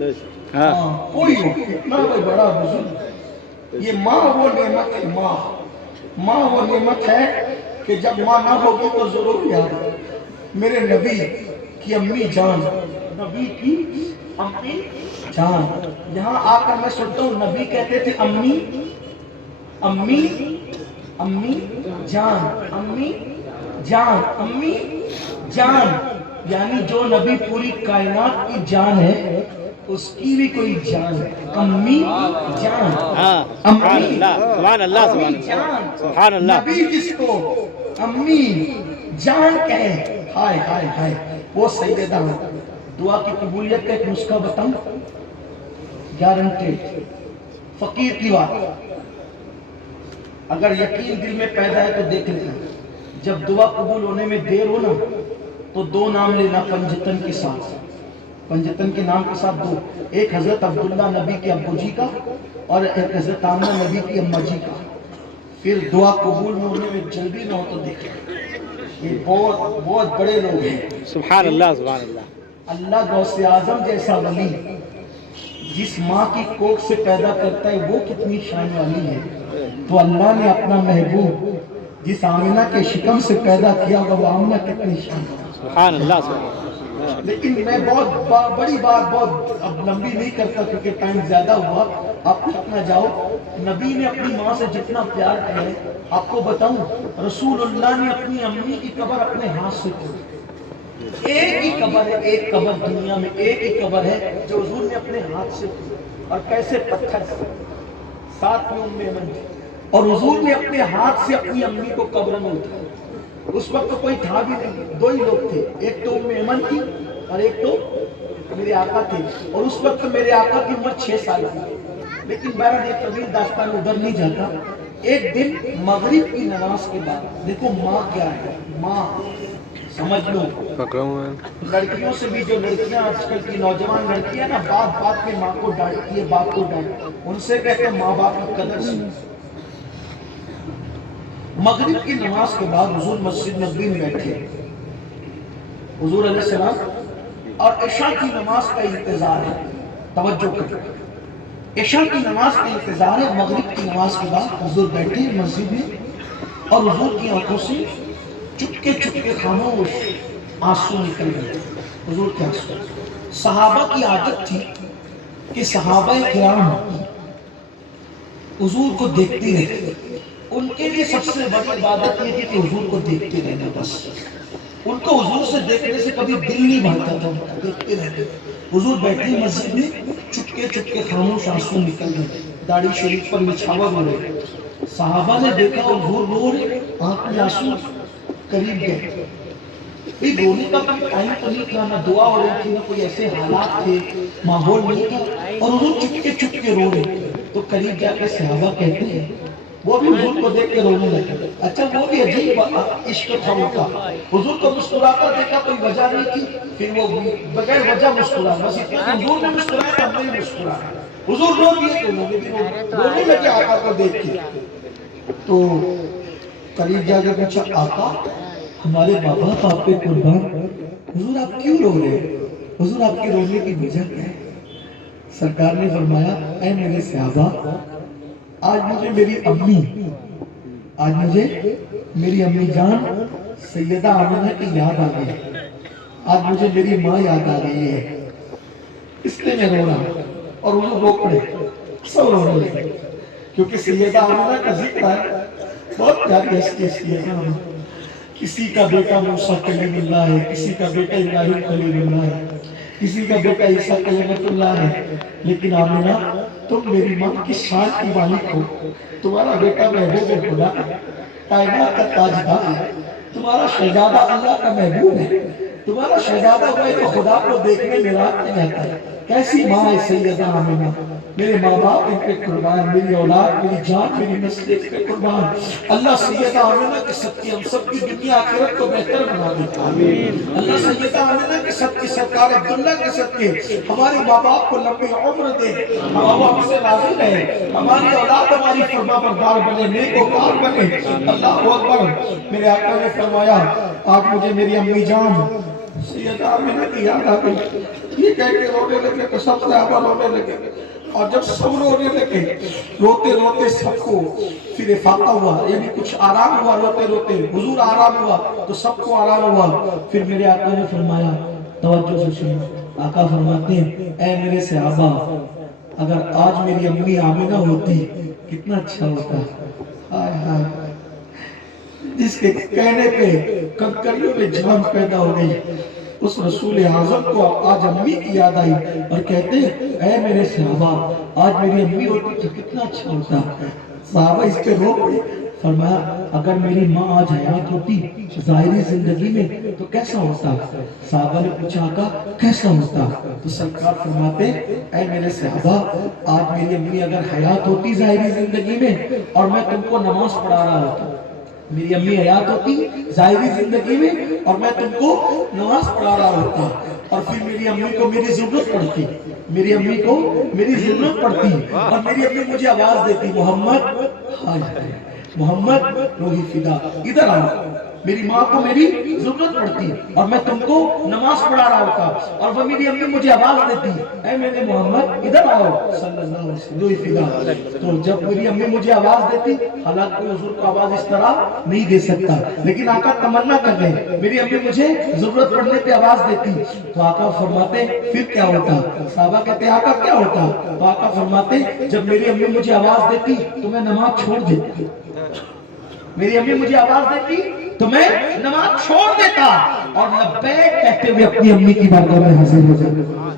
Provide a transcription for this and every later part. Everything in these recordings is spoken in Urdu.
کوئی اتنا کوئی بڑا بزرگ، یہ ماں وہ نعمت ہے، ماں وہ نعمت ہے کہ جب ماں نہ ہوگی تو ضرور یاد ہے۔ میرے نبی کی امی جان، نبی کی امی جان، یہاں آ کر میں سنتا ہوں نبی کہتے تھے امی امی امی جان، امی جان، امی جان، یعنی جو نبی پوری کائنات کی جان ہے اس کی بھی کوئی جان ہے، امی جان، امی جان، سبحان اللہ، نبی جس کو امی جان کہے، ہائے ہائے ہائے، وہ سیدہ۔ دعا کی قبولیت کا ایک نسخہ بتاؤں، گارنٹیڈ، فقیر کی بات، اگر یقین دل میں پیدا ہے تو دیکھ لینا، جب دعا قبول ہونے میں دیر ہو نا تو دو نام لینا پنجتن کے ساتھ، پنجتن کے نام کے ساتھ دو، ایک حضرت عبداللہ نبی کے ابو جی کا اور ایک حضرت آمنہ نبی کی اماں جی کا، پھر دعا قبول ہونے میں جلدی نہ ہو تو دیکھیں، یہ بہت بہت بڑے لوگ ہیں، سبحان اللہ سبحان اللہ۔ اللہ غوث اعظم جیسا ولی جس ماں کی کوکھ سے پیدا کرتا ہے وہ کتنی شان والی ہے، تو اللہ نے اپنا محبوب جس آمنہ کے شکم سے پیدا کیا وہ آمنہ کتنی شان والی۔ سبحان اللہ سبحان اللہ۔ لیکن میں بہت بڑی بات بہت اب لمبی نہیں کرتا کیونکہ ٹائم زیادہ ہوا، آپ تھک نہ جاؤ۔ نبی نے اپنی ماں سے جتنا پیار کیا ہے آپ کو بتاؤں، رسول اللہ نے اپنی امی کی قبر اپنے ہاتھ سے کھودی، ایک ہی قبر ہے، ایک قبر دنیا میں ایک ہی قبر ہے جو حضور نے اپنے ہاتھ سے کھودی، اور کیسے پتھر سے، ساتھ میں ایمن تھی، اور حضور نے اپنے ہاتھ سے اپنی امی کو قبر میں اٹھایا۔ اس وقت تو کوئی تھا بھی نہیں، دو ہی لوگ تھے، ایک تو ایمن تھی اور ایک تو میرے آقا تھے، اور اس وقت میرے آقا کی عمر 6 سال تھی۔ لیکن بہرحال یہ طویل داستان ادھر نہیں جاتا۔ ایک دن مغرب کی نماز کے بعد، دیکھو ماں کیا ہے، ماں سمجھ لو، لڑکیوں سے بھی جو لڑکیاں آج کل کی نوجوان لڑکیاں نا بات بات میں ماں کو ڈانٹتی ہے، باپ کو ڈانٹتی، ان سے کہتے ہیں ماں باپ کی قدر سنو۔ مغرب کی نماز کے بعد حضور مسجد نبوی میں بیٹھے، حضور علیہ السلام، اور عشاء کی نماز کا انتظار ہے، توجہ کریں، عشاء کی نماز کا انتظار ہے، مغرب کی نماز کے بعد حضور بیٹھے مسجد میں، اور حضور کی آنکھوں سے چپکے چپکے خاموش آنسو نکل گئے، حضور کے آنسو۔ صحابہ کی عادت تھی کہ صحابہ کرام حضور کو دیکھتی رہتے، ان کے لیے سب سے بڑی عبادت یہ تھی کہ حضور کو دیکھتے رہنا، بس ان کو حضور سے دیکھنے سے کبھی دل نہیں بھرتا تھا، دیکھتے رہتے۔ حضور بیٹھے مسجد میں، چپکے چپکے خاموش آنسو نکل رہے، داڑھی شریف پر نچھاور ہو رہے، صحابہ نے دیکھا حضور رو رہے، آنکھ میں آنسو، قریب گئے، یہ رونے کا کوئی ٹائم تو نہیں تھا، نہ دعا ہو رہی تھی، نہ کوئی ایسے حالات تھے، ماحول نہیں تھا، اور حضور چپکے چپکے رو رہے، تو قریب جا کے صحابہ کہتے ہیں، وہ بھی حضور کو دیکھ کے رونے لگے۔ اچھا وہ بھی عجیب عشق تھا ان کا، حضور کو مسکراتا دیکھا کوئی وجہ نہیں تھی، پھر وہ بغیر وجہ مسکرا، بس اتنا کہ حضور نے مسکرایا تو ہم نے مسکرایا، حضور رو دیے تو انہوں نے بھی رونے لگے آقا کو دیکھ کے۔ تو قریب جا کے پوچھا، آقا ہمارے بابا آپ پہ قربان، حضور آپ کیوں رو رہے ہیں، حضور آپ کے رونے کی وجہ کیا ہے؟ سرکار نے فرمایا، اے میرے صحابہ، آج مجھے میری امی جان سیدہ آمنہ کی یاد آ گئی، آج مجھے میری ماں یاد آ گئی ہے، اس لیے میں رو رہا ہوں۔ اور حضور رو پڑے، سب رونے لگے، کیونکہ سیدہ آمنہ کا ذکر ہے، بہت پیاری ہستی اس کی ہے۔ کسی کا بیٹا موسیٰ کلیم اللہ ہے، کسی کا بیٹا ابراہیم خلیل اللہ ہے، کسی کا بیٹا عیسیٰ کلمۃ اللہ ہے، لیکن آمنہ تم میری ماں کی شان کی مالک ہو، تمہارا بیٹا محبوب خدا ہے، کائنات کا تاجدار ہے، تمہارا شہزادہ اللہ کا محبوب ہے، تمہارا شہزادہ ہوئے تو خدا کو دیکھنے میں رات میں جاتا ہے۔ کیسی ماں ہے سیدہ آمنہ، میرے ماں باپ ان پہ قربان، میری اولاد، میری جان، میری نسل ان پہ قربان، اللہ سیدہ آمنہ کے صدقے ہم سب کی دنیا آخرت کو بہتر بنا دیتا ہے، اللہ سیدہ آمنہ کے صدقے، سرکار عبداللہ کے صدقے ہمارے ماں باپ کو لمبی عمر دے، وہ ہم سے راضی رہے، ہماری اولاد ہماری فرما بردار بنے، نیک وکار بنے، اللہ اکبر۔ میرے آقا نے فرمایا، آج مجھے میری امی جان سیدہ آمنہ کی یاد آ گئی، یہ کہہ کے رونے لگے تو سب صحابہ رونے لگے، اور جب سب رونے لگے روتے روتے سب کو پھر افاقہ ہوا، یعنی کچھ آرام ہوا، روتے روتے حضور آرام ہوا تو سب کو آرام ہوا۔ پھر میرے آقا نے فرمایا، توجہ سے سنو، آقا فرماتے ہیں اے میرے صحابہ، اگر آج میری امی آمنہ ہوتی کتنا اچھا ہوتا۔ ہائے ہائے، جس کے کہنے پہ کنکریوں میں جان پیدا ہو گئی، اس رسول اعظم کو آج امی کی یاد آئی اور کہتے ہیں اے میرے صحابہ، آج میری امی ہوتی تو کتنا اچھا ہوتا۔ صحابہ اس پہ رو پڑے، فرمایا اگر میری ماں آج حیات ہوتی ظاہری زندگی میں تو کیسا ہوتا؟ صحابہ نے پوچھا آقا کیسا ہوتا؟ تو سرکار فرماتے اے میرے صحابہ، آج میری امی اگر حیات ہوتی ظاہری زندگی میں اور میں تم کو نماز پڑھا رہا ہوتا، میری امی حیات ہوتی ظاہری زندگی میں اور میں تم کو نماز پڑھا رہا ہوتا، اور پھر میری امی کو میری ضرورت پڑتی، میری امی کو میری ضرورت پڑتی اور میری امی مجھے آواز دیتی محمد، ہائے محمد روحی فدا ادھر آؤ، میری ماں کو میری ضرورت پڑتی اور میں تم کو نماز پڑھا رہا ہوتا، اور وہ میری امی مجھے آواز دیتی اے میرے محمد ادھر آؤ صلی اللہ علیہ وسلم روحی فدا۔ تو جب میری امی مجھے آواز دیتی، حالانکہ کوئی حضور کو آواز اس طرح نہیں دے سکتا، لیکن آقا تمنا کر رہے میری امی مجھے ضرورت پڑنے پہ آواز دیتی، تو آقا فرماتے پھر کیا ہوتا؟ صحابہ کہتے ہیں آقا کیا ہوتا؟ تو آقا فرماتے جب میری امی مجھے آواز دیتی تو میں نماز چھوڑ دیتا، میری امی مجھے آواز دیتی تو میں نماز چھوڑ دیتا اور لبیک کہتے ہوئے اپنی امی کی بارگاہ میں حاضر ہو جاتا۔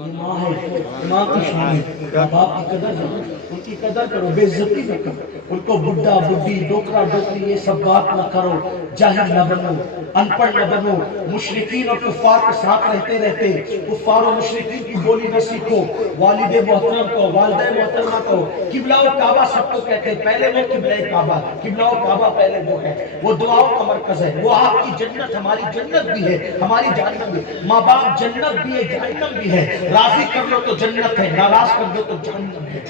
یہ ماں ہے، ماں کی شان ہے، باپ کی قدر کرو، ان کی قدر کرو، بے عزتی نہ کرو، ان کو بڈھا بڈھی ڈوکرا ڈوکری یہ سب بات نہ کرو، جاہل نہ بنو، ان پڑھ نہ بنو، مشرکین اور کفار کے ساتھ رہتے رہتے کفار و مشرکین کی بولی نہ سیکھو، والد محترم کو، والدہ محترمہ کو، قبلہ و کعبہ سب کو کہتے ہیں، پہلے وہ قبلہ کعبہ، قبلہ و کعبہ پہلے وہ ہے، وہ دعاؤں کا مرکز ہے، وہ آپ کی جنت ہماری جنت بھی ہے، ہماری جہنم بھی، ماں باپ جنت بھی ہے جہنم بھی ہے، راضی کر لو تو جنت ہے، ناراض کر دو تو جہنم ہے۔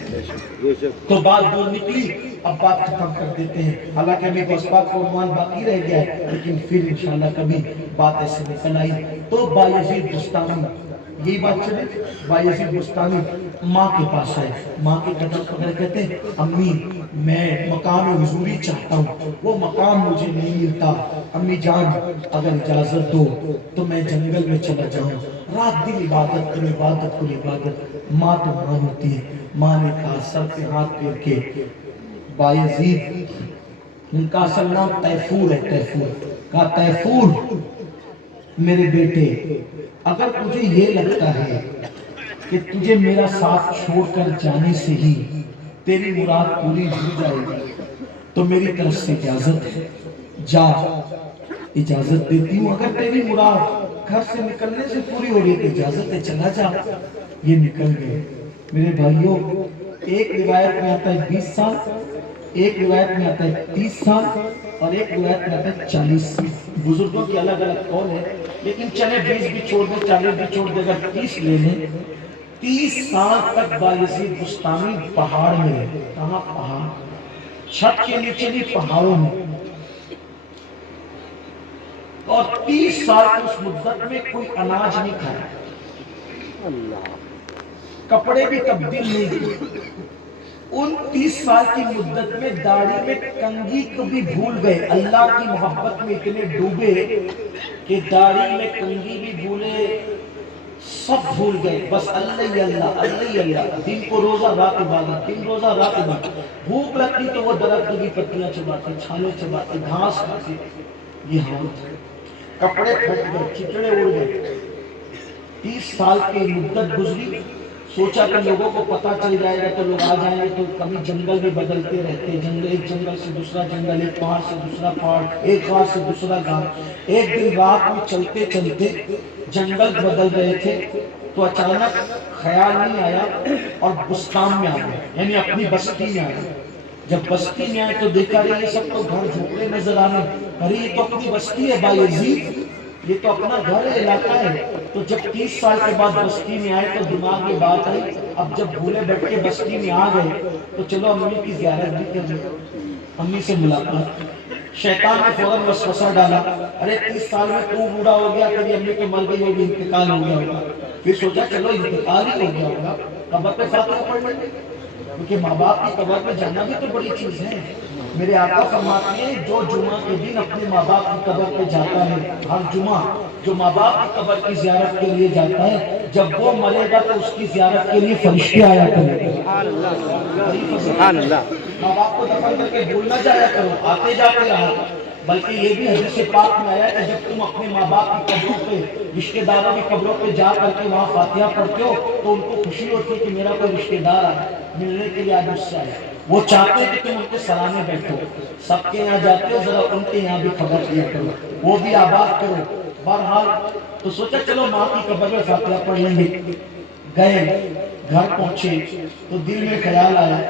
تو بات دور نکلی، اب بات ختم کر دیتے ہیں، حالانکہ ہمیں بس بات کو عنوان باقی رہ گیا ہے، لیکن پھر انشاءاللہ کبھی بات ایسے نکل آئی۔ تو بایزید بستامی، یہی بات چلے، بایزید بستامی ماں کے پاس آئے، ماں کے قدم پکڑ کہتے ہیں امی میں مقام حضوری چاہتا ہوں، وہ مقام مجھے نہیں ملتا، امی جان اگر اجازت دو تو میں جنگل میں چلا جاؤں، رات دن عبادت کروں، عبادت کو عبادت۔ ماں تو ماں ہوتی ہے، ماں نے کہا سر پہ ہاتھ پھیر کے بایزید، ان کا اصل نام تیفور ہے، تیفور، کہا تیفور میرے بیٹے اگر تجھے یہ لگتا ہے کہ تجھے میرا ساتھ چھوڑ کر جانے سے ہی تیری مراد پوری ہو جائے گی تو میری طرف سے اجازت ہے، جا، اجازت دیتی ہوں، اگر تیری مراد گھر سے نکلنے سے پوری ہو رہی ہے تو اجازت ہے چلا جا۔ یہ نکل گئے میرے بھائیوں، ایک روایت میں آتا ہے 20 سال، ایک روایت میں آتا ہے 30 سال، اور ایک روایت میں آتا ہے 40 سال، بزرگوں کی الگ الگ قول ہے، لیکن چلے 20 بھی چھوڑ دے، 40 بھی چھوڑ دے، اگر 30 لے لیں، 30 سال تک بایزید بستامی پہاڑ میں رہے۔ کہاں پہاڑ؟ چھت کے نیچے بھی پہاڑوں میں، اور 30 سال کی اس مدت میں کوئی اناج نہیں کھایا، کپڑے بھی تبدیل نہیں کیے، ان 30 سال کی مدت میں داڑھی میں کنگھی کو بھی بھول گئے، اللہ کی محبت میں اتنے ڈوبے کہ داڑھی میں کنگھی بھی بھولے، سب بھول گئے، بس اللہ ہی اللہ، اللہ ہی اللہ، دن کو روزہ رات عبادت، دن روزہ رات عبادت، بھوک لگتی تو وہ درخت کی پتیاں چباتے، چھالے چباتے، گھاس کھاتے، یہ حالت ہے، کپڑے پھٹ گئے، چچڑے اڑ گئے۔ 30 سال کی مدت گزری، سوچا کہ لوگوں کو پتہ چل جائے گا تو لوگ آ جائیں گے، تو کبھی جنگل بھی بدلتے رہتے، جنگل، ایک جنگل سے دوسرا جنگل، ایک پہاڑ سے دوسرا پہاڑ، ایک غار سے دوسرا غار۔ ایک دن رات میں چلتے چلتے جنگل بدل رہے تھے تو اچانک خیال نہیں آیا اور بستان میں آ گئے، یعنی اپنی بستی میں آ گئے۔ جب بستی میں آئے تو دیکھا رہے یہ سب تو گھر جھوپڑے نظر آنے، ارے یہ تو اپنی بستی ہے بایزید، یہ تو اپنا گھر ہے، علاقہ ہے۔ تو جب 30 سال کے بعد بستی میں آئے تو دماغ میں بات آئی، اب جب بھولے بٹ کے بستی میں آ گئے تو چلو امی کی زیارت بھی کر لیں، امی سے ملاقات۔ شیطان نے فوراً وسوسہ ڈالا، ارے 30 سال میں تو بوڑھا ہو گیا، تیری امی تو مر گئی ہوگی، انتقال ہو گیا ہوگا، پھر سوچا چلو انتقال ہی ہو گیا ہوگا، قبر پہ فاتحہ پڑھ لیں گے، کیونکہ ماں باپ کی قبر میں جانا بھی تو بڑی چیز ہے۔ میرے آقا فرماتے ہیں جو جمعہ کے دن اپنے ماں باپ کی قبر پہ جاتا ہے، ہر جمعہ جو ماں باپ کی قبر کی زیارت کے لیے جاتا ہے، جب وہ مرے گا تو اس کی زیارت کے لیے فرشتے آیا کریں گے۔ سبحان اللہ۔ ماں باپ کو دفن کر کے بھول نہ جایا کرو، آتے جاتے رہا، بلکہ یہ بھی حدیث پاک میں آیا کہ جب تم اپنے ماں باپ کی قبروں پہ، رشتہ داروں کی قبروں پہ جا کر کے وہاں فاتحہ پڑھتے ہو تو ان کو خوشی ہوتی ہے کہ میرا کوئی رشتہ دار آیا، ملنے کے لیے آج اس سے آیا، وہ چاہتے ہیں کہ تم ان کے سلانے بیٹھو، سب کے یہاں جاتے ہو ذرا ان کے یہاں بھی خبر دیا کرو، وہ بھی آباد کرو۔ بہرحال تو سوچا چلو ماں کی قبر میں فاتحہ پڑھ لیں گے، گئے گھر پہنچے تو دل میں خیال آیا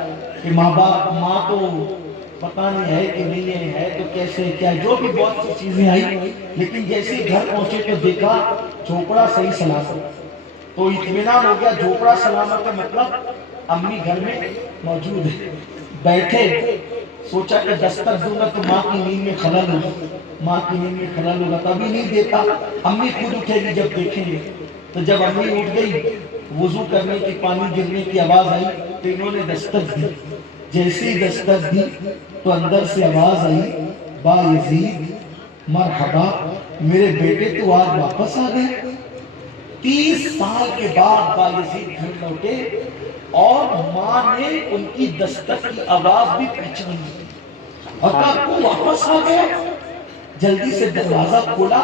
کہ ماں تو پتہ نہیں ہے کہ نہیں ہے تو کیسے کیا، جو بھی بہت سی چیزیں آئی، لیکن جیسے گھر پہنچے تو دیکھا جھوپڑا صحیح سلامت، تو اطمینان ہو گیا، جھوپڑا سلامت کا مطلب امی گھر میں موجود ہے۔ بیٹھے سوچا کہ دستک دوں گا تو ماں کی نیند میں خلل ہوگا، ماں کی نیند میں خلل ہوگا، کبھی نہیں دیتا، امی خود اٹھے گی جب دیکھیں گے۔ تو جب امی اٹھ گئی، وضو کرنے کی، پانی گرنے کی آواز آئی تو انہوں نے دستک دی، جیسے ہی دستک دی تو اندر سے آواز آئی، با یزید مرحبا، میرے بیٹے تو آج واپس آ گئے۔ 30 سال کے بعد با یزید گھر لوٹے اور ماں نے ان کی دستک کی آواز بھی پہچانی، اور کہا تو واپس آ گیا۔ جلدی سے دروازہ کھولا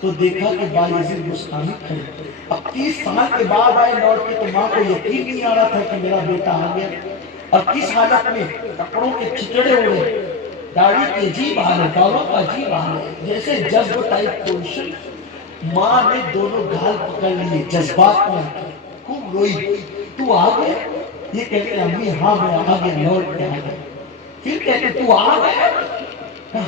تو دیکھا کہ با یزید مسکرانے کھڑے، اب 30 سال کے بعد آئے لوٹ کے، تو ماں کو یقین نہیں آ رہا تھا کہ میرا بیٹا آ گیا، اور کس حالت میں، کپڑوں کے چچڑے ہو رہے، داڑھی کی عجیب حال ہے، بالوں کا عجیب حال ہے، جیسے جذب ٹائپ پوزیشن۔ ماں نے دونوں گھال پکڑ لیے، جذبات میں خوب روئی، تو آ گیا؟ یہ کہتے ہیں امی ہاں میں آ گیا، لوٹ کے آ گیا۔ پھر کہتے تو آ گیا؟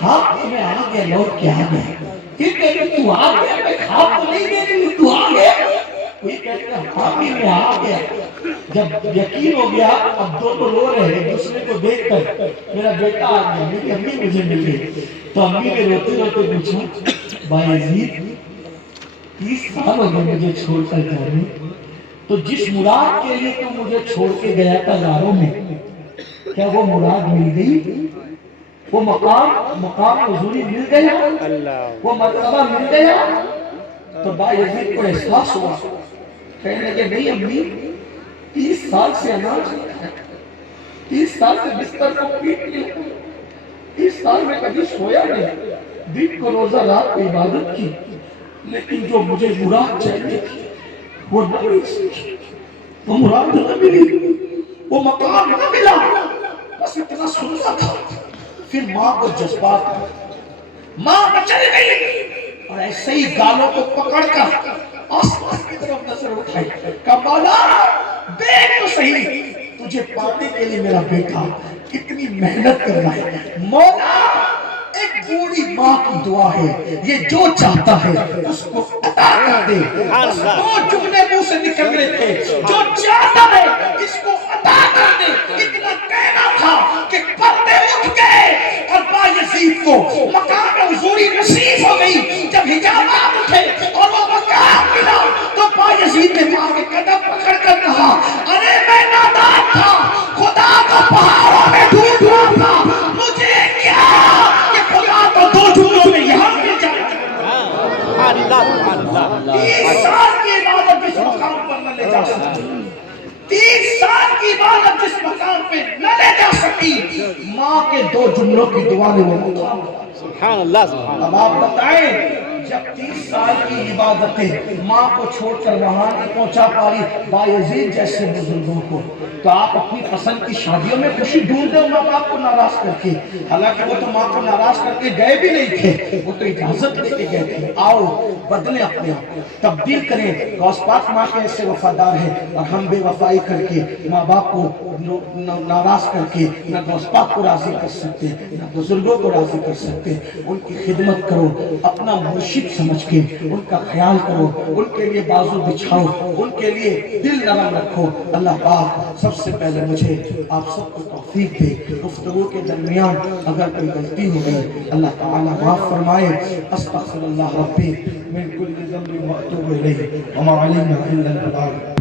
ہاں میں آ گیا، لوٹ کے آ گیا۔ پھر کہتے تو آ گیا، میں خواب تو نہیں دیکھ رہی، تو آ گیا؟ کوئی کہتے ہیں ہاں میں آ گیا۔ جب یقین ہو گیا، اب دو تو رو رہے ہیں دوسرے کو دیکھ کر، میرا بیٹا آ گیا، میری امی مجھے مل گئی، تو امی نے روتے روتے پوچھا با یزید 30 سال ہو گئے مجھے چھوڑ کر جانے، تو جس مراد کے لیے تو مجھے چھوڑ کے گیا تھا یاروں میں، کیا وہ مراد مل گئی؟ وہ مقام حضوری مل گیا؟ وہ مرتبہ مل گیا؟ تو با یزید کو احساس ہوا، کہنے لگے نہیں امی، 30 سال سے اناج نہیں کھایا، 30 سال سے بستر کو پیٹ لیا، 30 سال میں کبھی سویا نہیں، دن کو روزہ رات کو عبادت کی، لیکن جو مجھے مراد چاہیے تھی وہ نہ ملی، وہ مراد نہ ملی، وہ مقام نہ ملا، بس اتنا سنتا تھا۔ پھر ماں کو جذبات، ماں بچل گئی اور ایسے ہی گالوں کو پکڑ کر آسمان کی طرف نظر اٹھائی، کہا مولا دیکھ تو صحیح، تجھے پانے کے لیے میرا بیٹا کتنی محنت کر رہا ہے، مولا ایک بوڑھی ماں کی دعا ہے، یہ جو چاہتا ہے اس کو عطا کر دے۔ بس دو جملے منہ سے نکل رہے تھے، جو چاہتا ہے اس کو عطا کر دے، اتنا کہنا تھا کہ پردے اٹھ گئے اور با یزید کو مقام حضوری نصیب ہو گئی۔ جب حجابات اٹھے اور وہ مقام ملا تو با یزید نے ماں کے قدم پکڑ کر کہا ارے میں نادان تھا، خدا کو پہاڑوں میں ڈھونڈ رہا تھا، مجھے کیا کہ خدا کو دو جملوں میں یہاں مل جائے۔ 30 سال کی عبادت جس مقام پر نہ لے جا سکتی، 30 سال کی عبادت جس مقام پہ نہ لے جا سکی، ماں کے دو جملوں کی دعا نے وہ مقام۔ سبحان اللہ سبحان اب آپ بتائیں جب 30 سال کی عبادتیں ماں کو چھوڑ کر وہاں نہیں پہنچا پائی با یزید جیسے بزرگوں کو، تو آپ اپنی پسند کی شادیوں میں خوشی ڈھونڈ دیں ماں باپ کو ناراض کر کے، حالانکہ وہ تو ماں کو ناراض کر کے گئے بھی نہیں تھے، وہ تو اجازت لے کے گئے تھے، آؤ بدلیں اپنے آپ، تبدیل کریں۔ غوث پاک ماں کے ایسے وفادار ہیں اور ہم بے وفائی کر کے ماں باپ کو ناراض کر کے نہ غوث پاک کو راضی کر سکتے، نہ بزرگوں کو راضی کر سکتے، ان کی خدمت کرو، اپنا مرشد نصیب سمجھ کے ان کا خیال کرو، ان کے لیے بازو بچھاؤ، ان کے لیے دل نرم رکھو۔ اللہ پاک سب سے پہلے مجھے آپ سب کو توفیق دے، گفتگو کے درمیان اگر کوئی غلطی ہو گئی اللہ تعالیٰ معاف فرمائے۔ استغفر اللہ ربی من کل ذنب واتوب الیہ وما علینا الا البلاغ۔